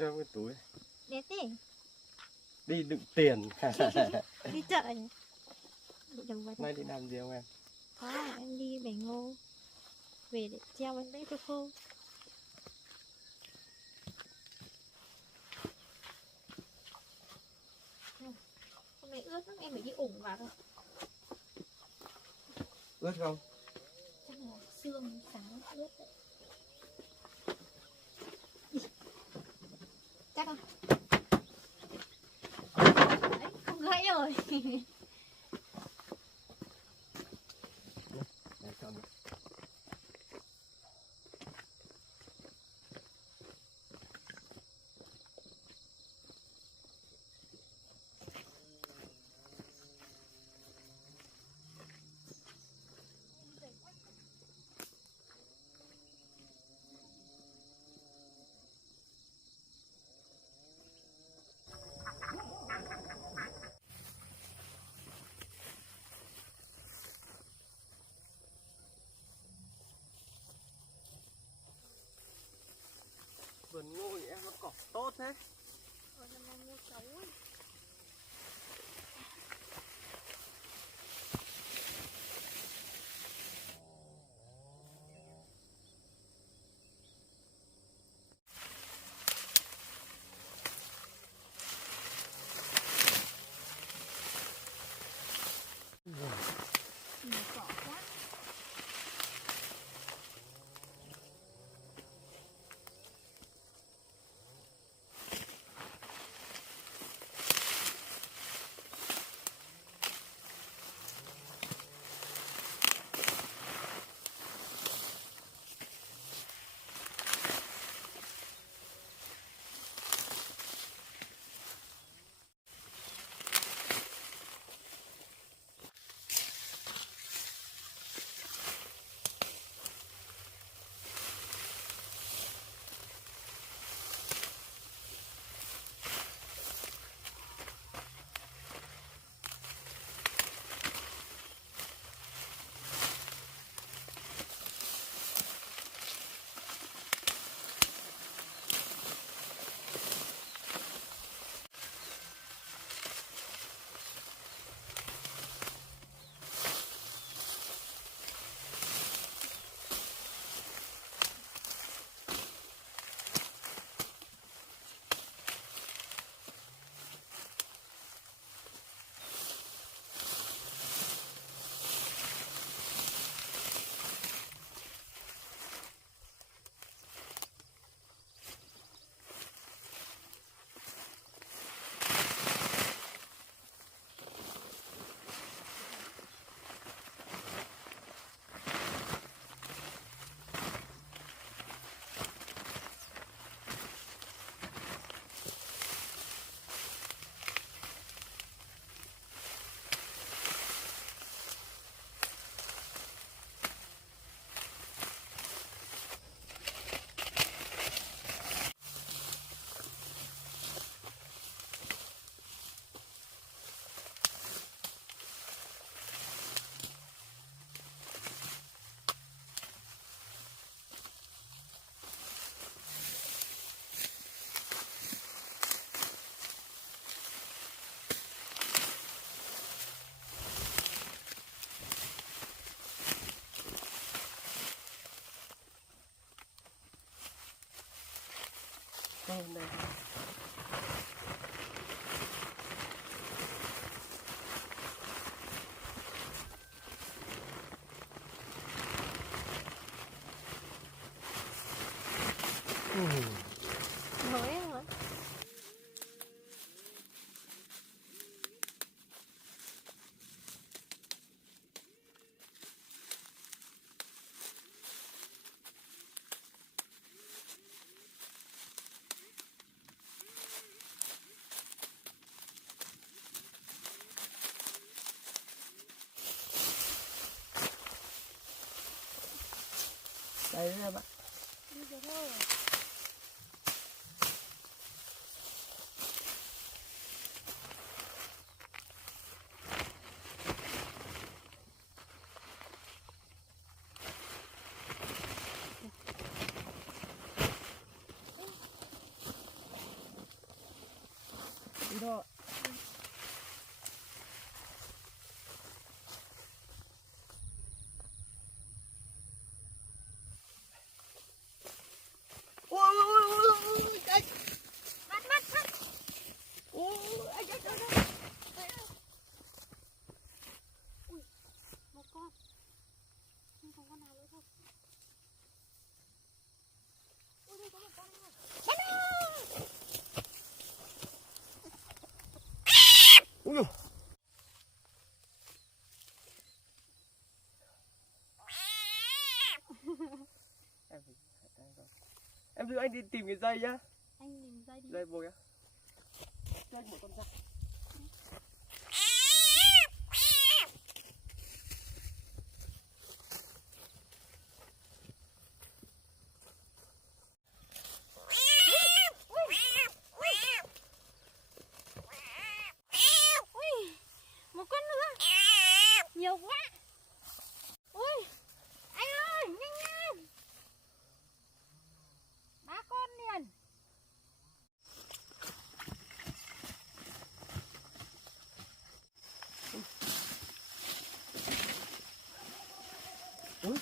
cho cái túi Đẹp thế. đi đựng tiền. Đi chợ nhỉ? Nay đi làm gì không em? Em đi bẻ ngô về để treo bên đấy cho khô. Hôm nay ướt lắm, em phải đi ủng vào thôi. Ướt không? Chắc là sương sáng ướt đấy. Chắc không? Đấy, không gãy rồi. Để chọn được. Vườn ngô thì em nó cỏ tốt thế. Năm nay mua xấu ấy. Nhiều cỏ quá. Đây. Mới hả? Đây các bạn. Đi được thôi. Úi dồi. Em đưa anh đi tìm cái dây nhá. Anh nhìn dây đi. Dây buộc nhá. Dây một con dao. Một con nữa. Nhiều quá. Ui, anh ơi, nhanh nhanh. 3 con liền. Ui.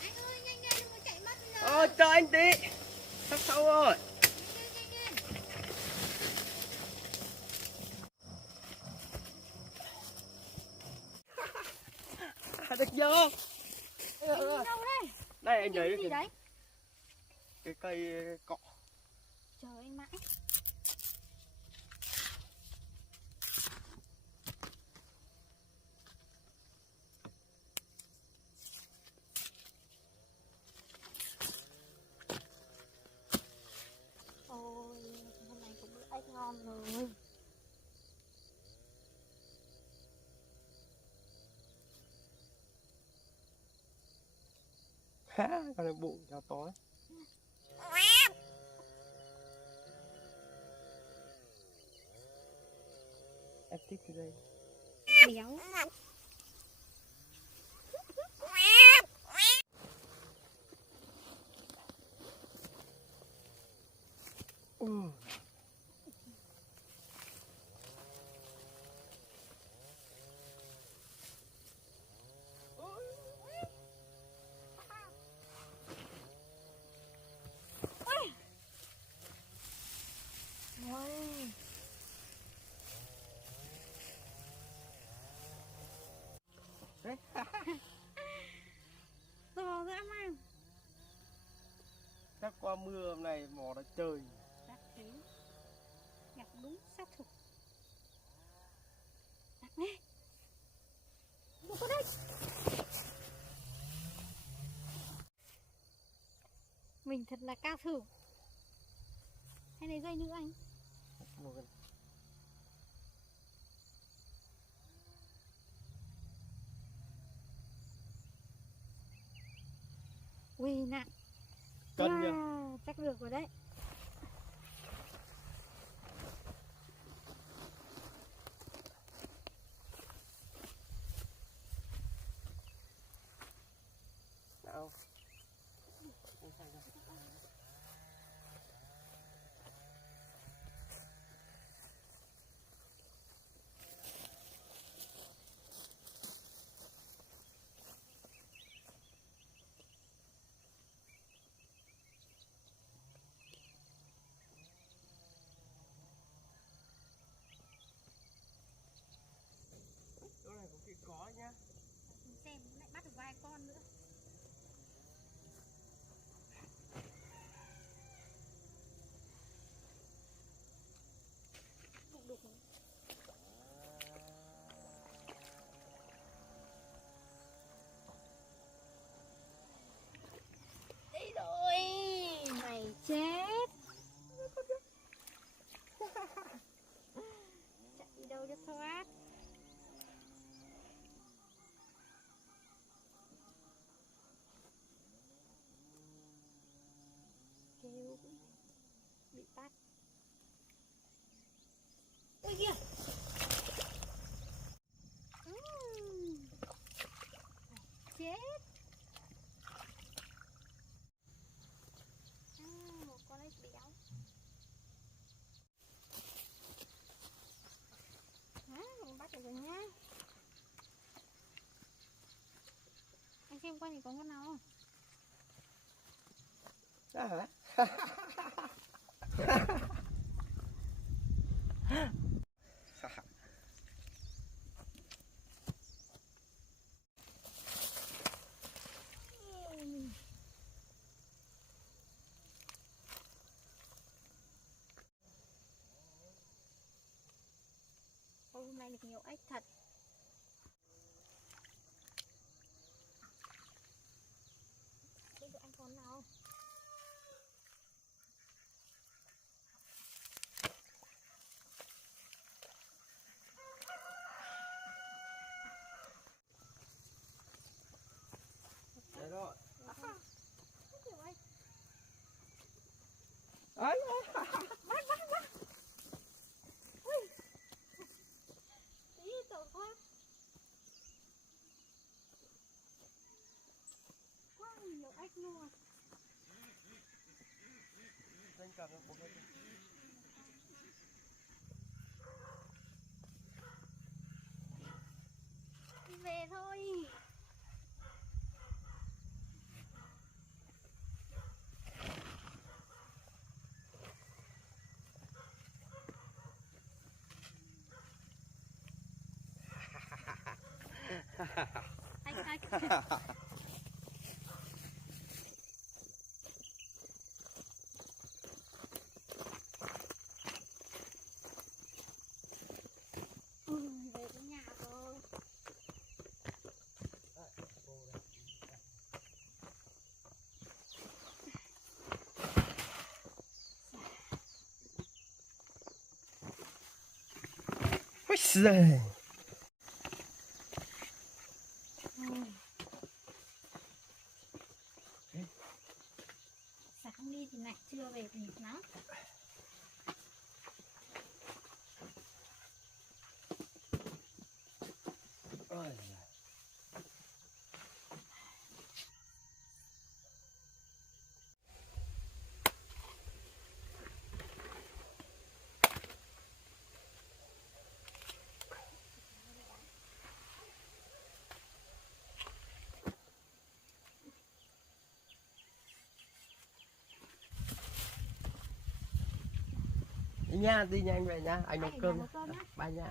Anh ơi, nhanh nhanh đừng có chạy mất bây giờ. Chờ anh tí. Sắp sau rồi. Nhanh nhanh. Được chưa? Anh đi đâu đây? Đây anh Cái thấy gì đấy? cái cây cọ. Chờ anh mãi. Ôi, hôm nay cũng bữa ếch ngon rồi. Ha, con này bụng chào tối. Em thích cái dây. Béo. Ôi. To dã man. Chắc qua mưa hôm nay mò đã chơi. Chắc thế. Gặp đúng sát thủ. Đặt nè. Một con đây. Mình thật là cao thủ. Hay lấy dây nữa anh? Một cái. Ui nặng. Cân nhá. Chắc được rồi đấy. Nào. có nhá. Xem lại bắt được vài con nữa. Không được. Đây rồi. Mày chết. Chạy đi đâu cho thoát. Kêu cũng bị bắt. Ôi kìa. Chết. Một con ấy béo. Mình bắt được rồi nhá. Anh xem quanh thì có con nào không? Hả? Hôm nay được nhiều ếch thật. Bây giờ anh con nào? Đấy rồi. Nhiều ếch. Ấy. Ui. Ý tội quá. Quá nhiều ếch luôn. Anh cầm nó bốn hết. Đi về thôi. Anh về đến nhà rồi. Ôi giời. Sáng đi thì lạnh, trưa về thì nắng. Ôi giời. Đi nha, đi nhanh về nha, anh nấu cơm. Bye nha.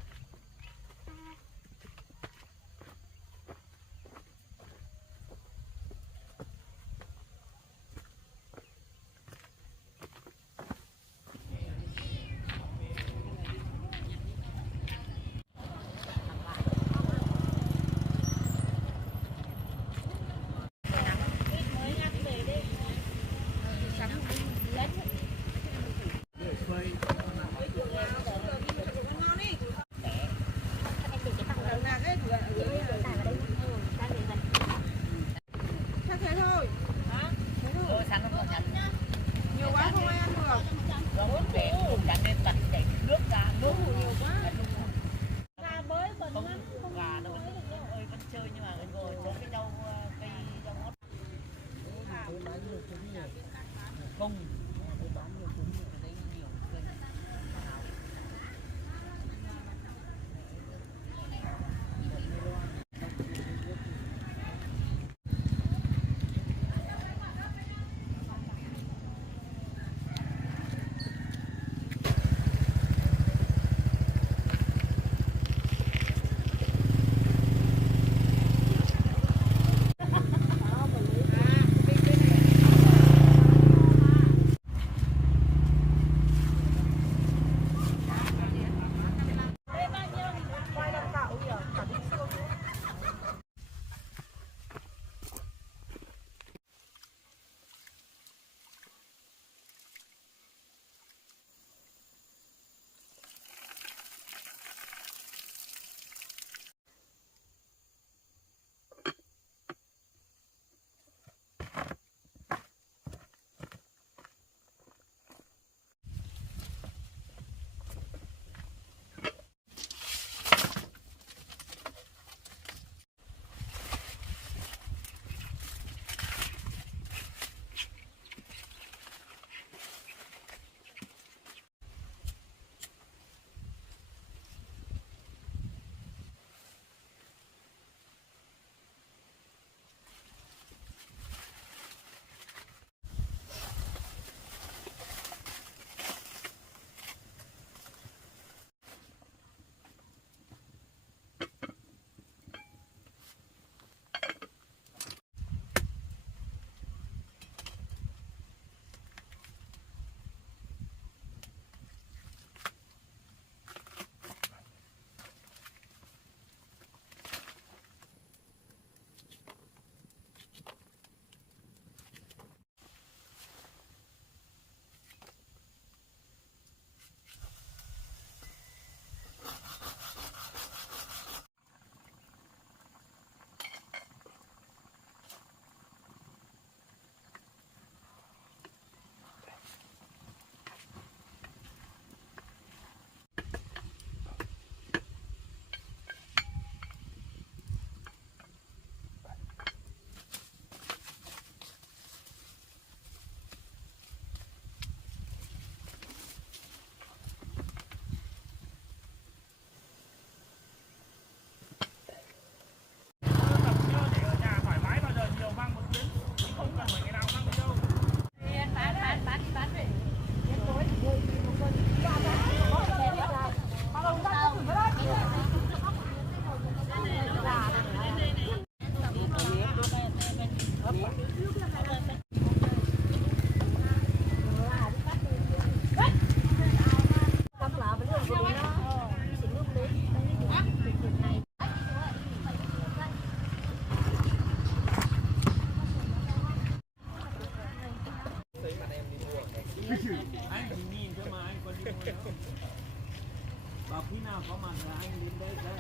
có mặt là anh đến đây đây.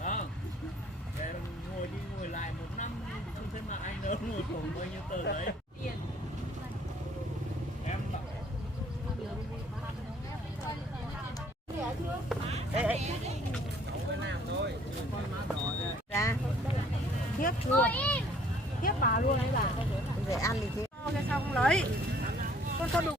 Đó. Để ngồi đi ngồi lại một năm không thấy mặt anh nữa, ngồi thủng bao nhiêu tờ đấy. Em bảo ra hiếp luôn, hiếp bà luôn đấy bà, để ăn thì thế cái sao không lấy con có đủ.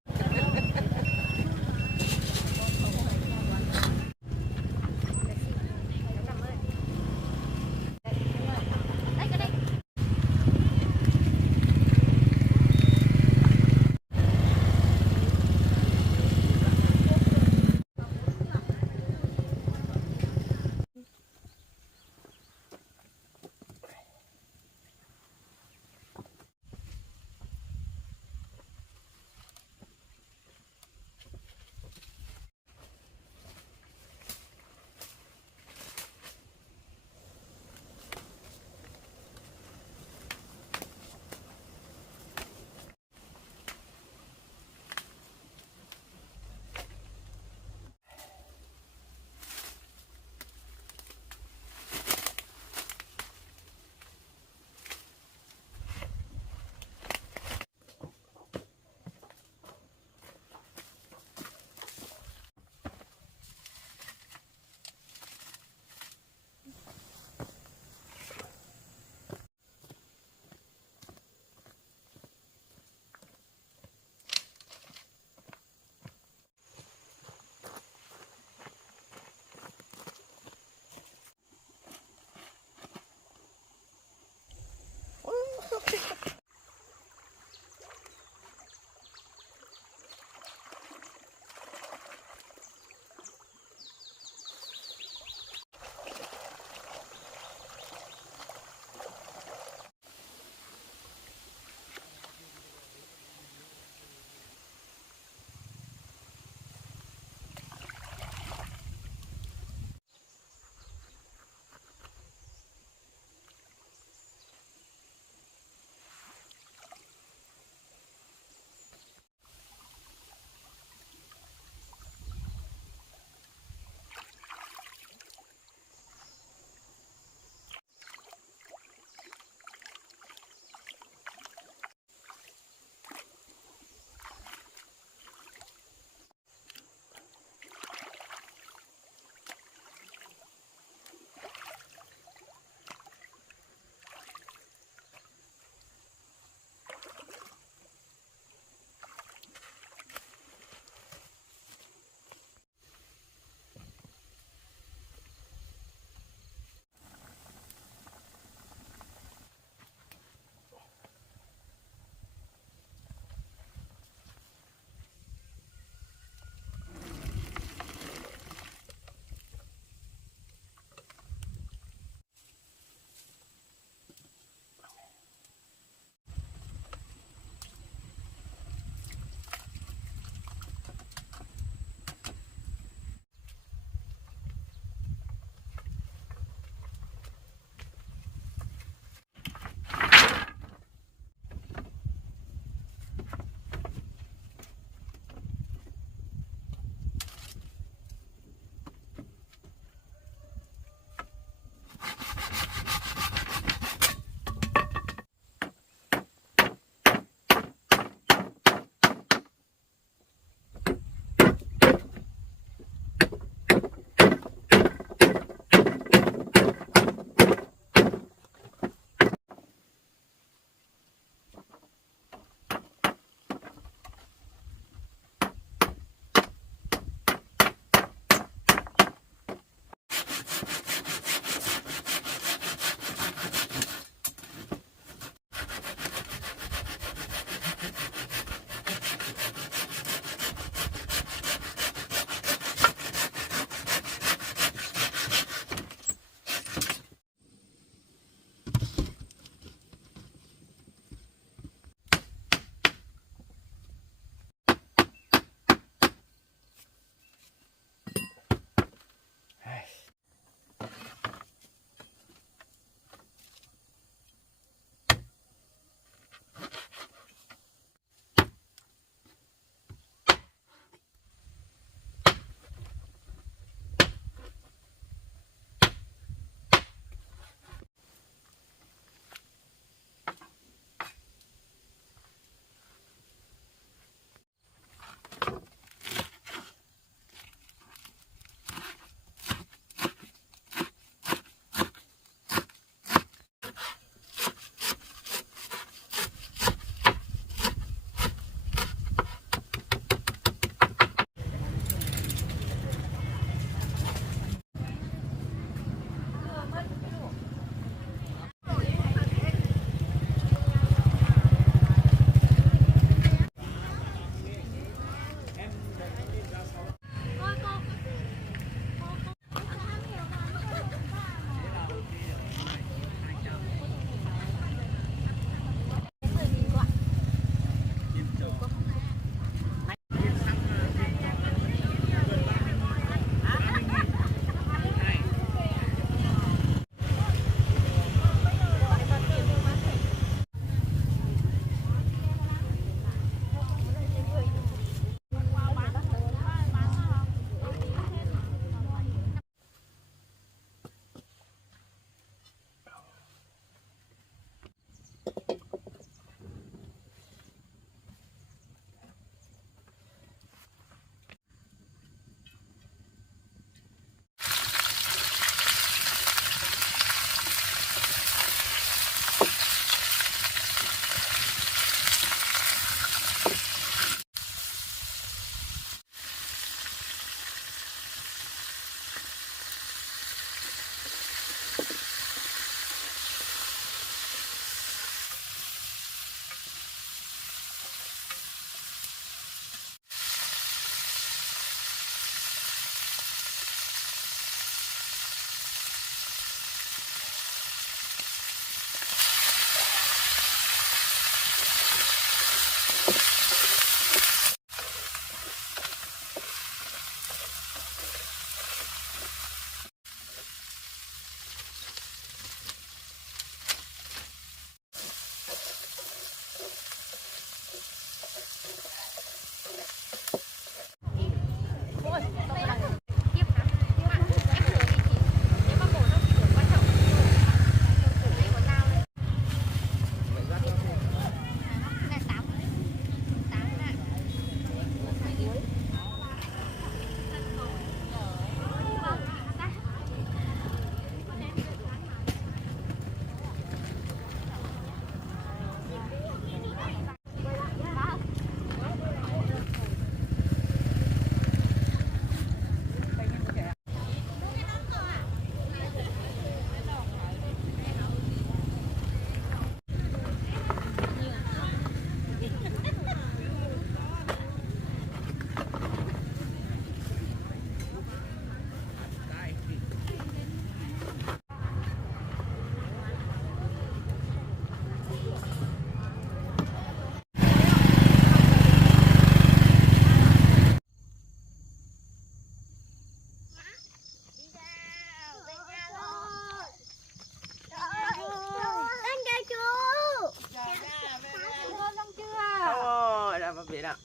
dạ.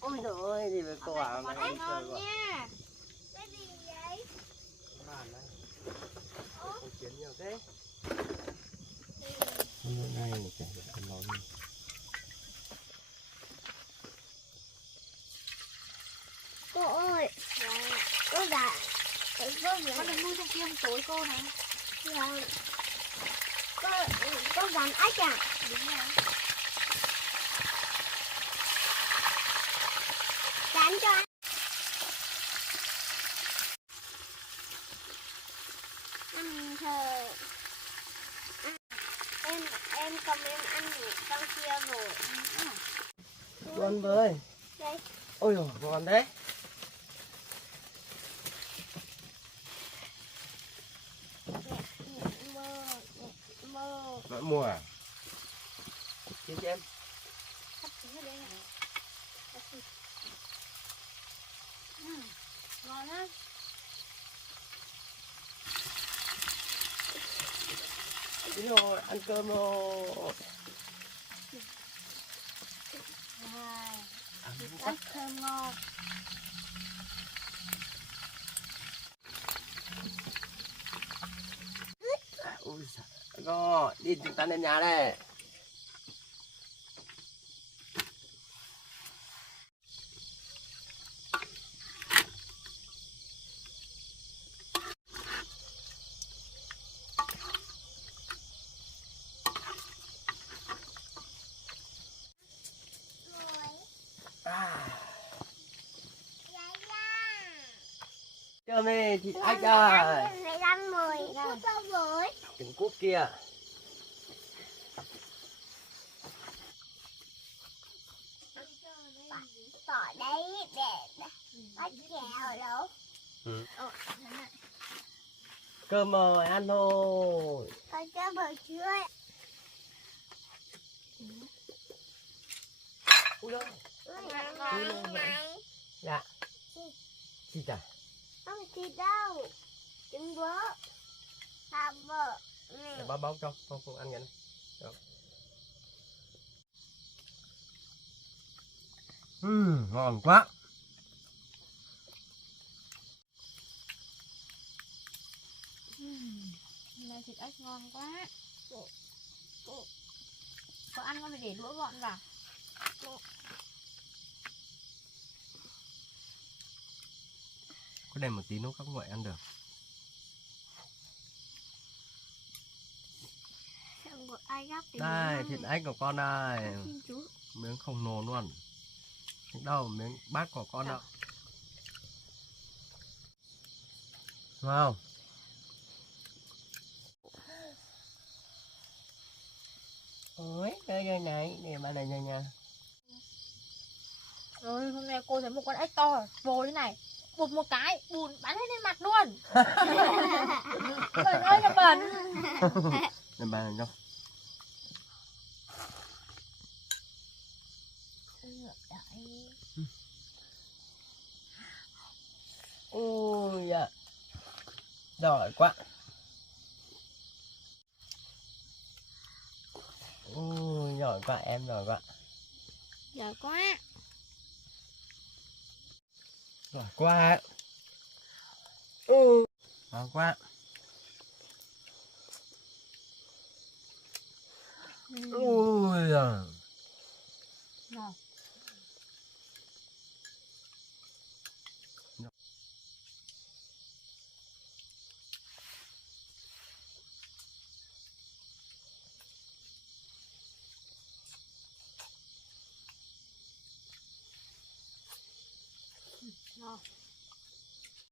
Ôi trời ơi, thì về quả mà Ăn ngon nha. Cái gì vậy? bàn đấy. Không chiến nhiều thế. Hôm nay này chả được ăn món gì. Cô ơi. Cô đã. Con đừng nuôi trong kia một tối cô này. Dạ. Cô dán ếch à? Đúng rồi. Dán cho anh. Ăn thờ. Em cầm em ăn trong kia rồi. Con với. Đây. Ôi dồi, ngon đấy. Mơ. Loại mùa à? Chị em. Ngon á. Đúng rồi, ăn cơm rồi. Ếch thơm ngon. Ôi giời, rồi, đi chúng ta lên nhà đây. Cơm đi, thịt ếch đây. Phải ăn 10 phút đâu rồi. Trứng cút kia. Bỏ đấy để bắt chèo đâu. Cơm rồi, ăn thôi. Con cho bữa trưa. Ui ơi. Này. Dạ. Thịt à? Không thịt đâu. Trứng vỡ. Thà vợ. Để báo cho, không ăn cái này. Được. Ngon quá. Hôm nay thịt ếch ngon quá. Có ăn không phải để đũa gọn vào. Có để một tí nữa các ngoại ăn được. Đây, thịt ếch của con đây. Miếng khổng lồ luôn. Đâu, miếng bát của con đâu. Đúng không? Ôi, đây này, để bạn này nha. Rồi hôm nay cô thấy một con ếch to vồ thế này, bụp một cái bùn bắn hết lên mặt luôn. Bẩn ơi là bẩn. Để bạn này cho. Ôi dạ. Giỏi quá. Ôi giỏi quá, em giỏi quá. Giỏi quá. Giỏi quá. Giỏi quá. Ôi giời. Ngon. Ngon.